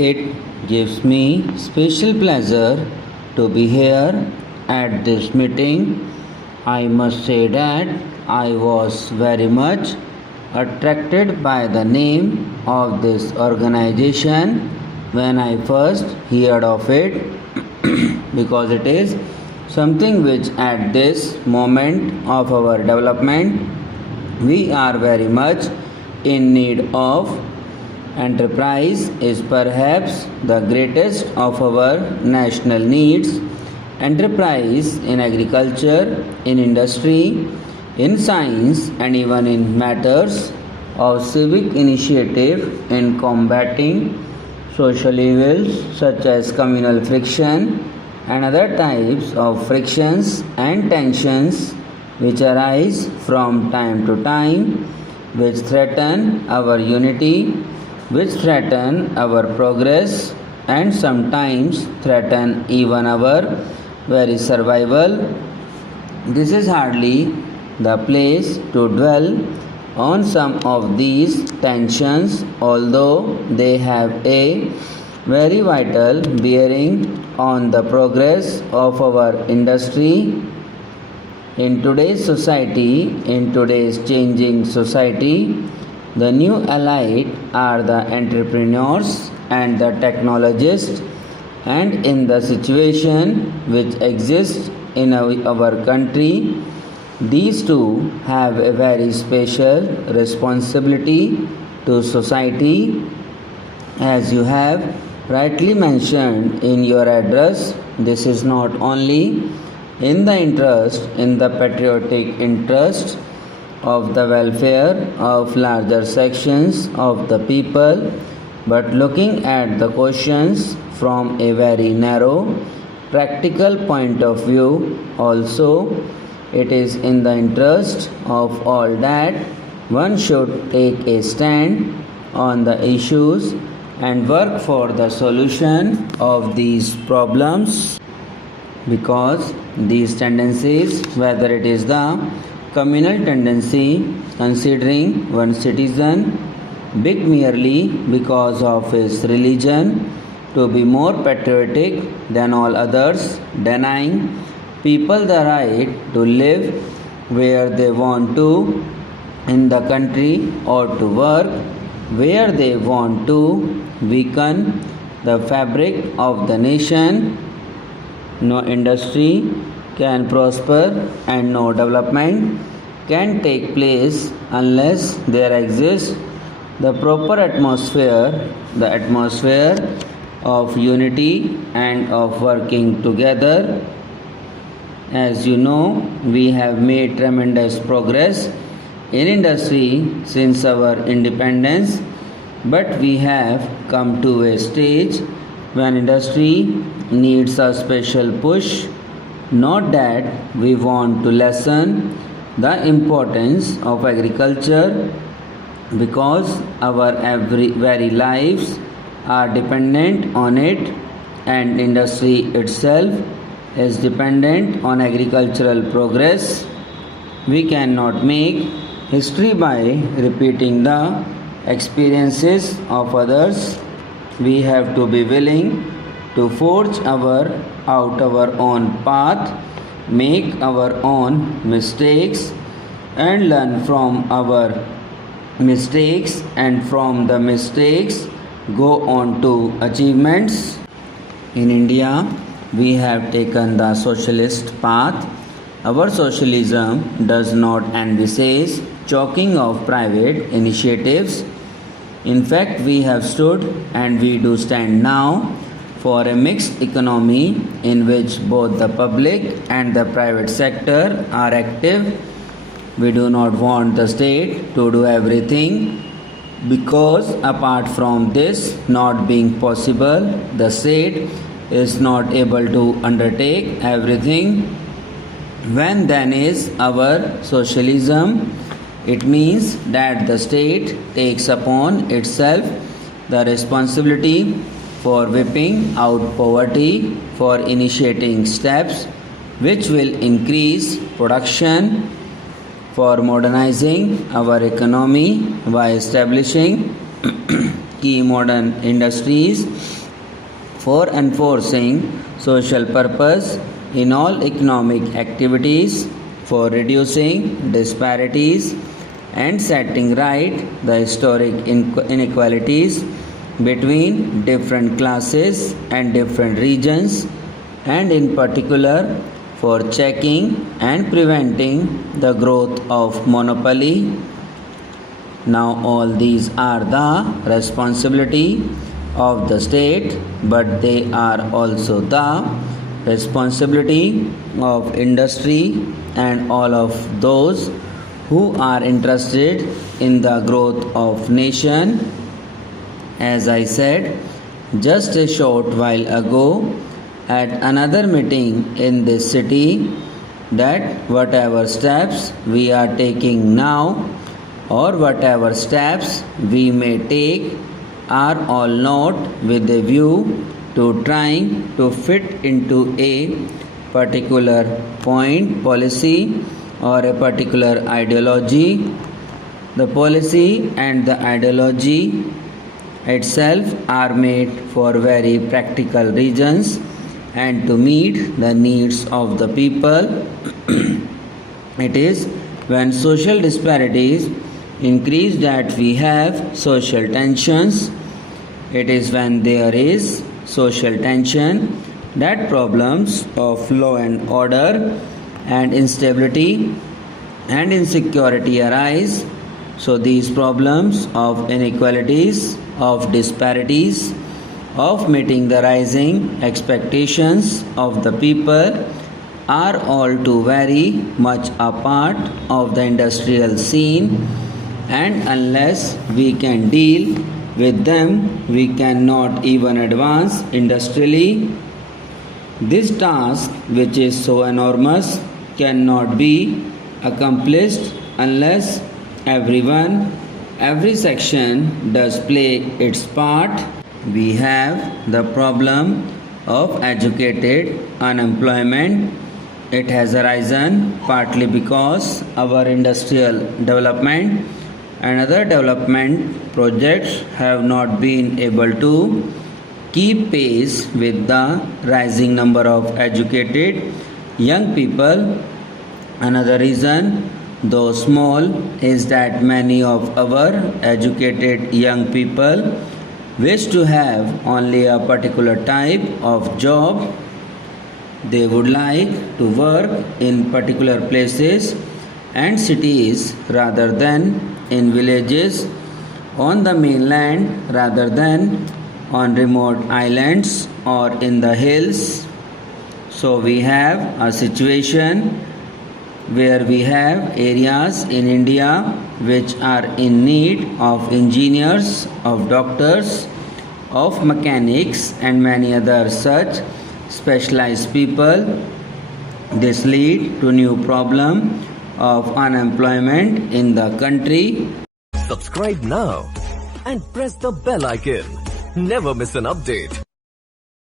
It gives me special pleasure to be here at this meeting. I must say that I was very much attracted by the name of this organization when I first heard of it because it is something which at this moment of our development we are very much in need of. Enterprise is perhaps the greatest of our national needs. Enterprise in agriculture, in industry, in science, and even in matters of civic initiative in combating social evils such as communal friction and other types of frictions and tensions which arise from time to time, which threaten our unity, which threaten our progress, and sometimes threaten even our very survival. This is hardly the place to dwell on some of these tensions, although they have a very vital bearing on the progress of our industry. In today's society, in today's changing society, the new elite are the entrepreneurs and the technologists, and in the situation which exists in our country, these two have a very special responsibility to society. As you have rightly mentioned in your address, this is not only in the patriotic interest of the welfare of larger sections of the people, but looking at the questions from a very narrow, practical point of view also. It is in the interest of all that one should take a stand on the issues and work for the solution of these problems, because these tendencies, whether it is the communal tendency considering one citizen big merely because of his religion to be more patriotic than all others, denying people the right to live where they want to in the country or to work where they want to, weaken the fabric of the nation. No industry can prosper and no development can take place unless there exists the proper atmosphere, the atmosphere of unity and of working together. As you know, we have made tremendous progress in industry since our independence, but we have come to a stage when industry needs a special push. Not that we want to lessen the importance of agriculture, because our very lives are dependent on it, and industry itself is dependent on agricultural progress. We cannot make history by repeating the experiences of others. We have to be willing to forge out our own path, make our own mistakes, and learn from our mistakes, and from the mistakes go on to achievements. In India, we have taken the socialist path. Our socialism does not envisage choking off private initiatives. In fact, we have stood and we do stand now for a mixed economy in which both the public and the private sector are active. We do not want the state to do everything, because apart from this not being possible, the state is not able to undertake everything. When then is our socialism? It means that the state takes upon itself the responsibility for whipping out poverty, for initiating steps which will increase production, for modernizing our economy by establishing key modern industries for enforcing social purpose in all economic activities, for reducing disparities and setting right the historic inequalities between different classes and different regions, and in particular for checking and preventing the growth of monopoly. Now all these are the responsibility of the state, but they are also the responsibility of industry and all of those who are interested in the growth of nation. As I said just a short while ago at another meeting in this city, that whatever steps we are taking now or whatever steps we may take are all not with a view to trying to fit into a particular point, policy, or a particular ideology. The policy and the ideology itself are made for very practical reasons and to meet the needs of the people. It is when social disparities increase that we have social tensions. It is when there is social tension that problems of law and order and instability and insecurity arise. So these problems of inequalities, of disparities, of meeting the rising expectations of the people are all too very much a part of the industrial scene, and unless we can deal with them, we cannot even advance industrially. This task, which is so enormous, cannot be accomplished unless everyone, every section does play its part. We have the problem of educated unemployment. It has arisen partly because our industrial development and other development projects have not been able to keep pace with the rising number of educated young people. Another reason, though small, is that many of our educated young people wish to have only a particular type of job. They would like to work in particular places and cities rather than in villages, on the mainland rather than on remote islands or in the hills. So we have a situation where we have areas in India which are in need of engineers, of doctors, of mechanics and many other such specialized people. This lead to new problem of unemployment in the country. Subscribe now and press the bell icon. Never miss an update.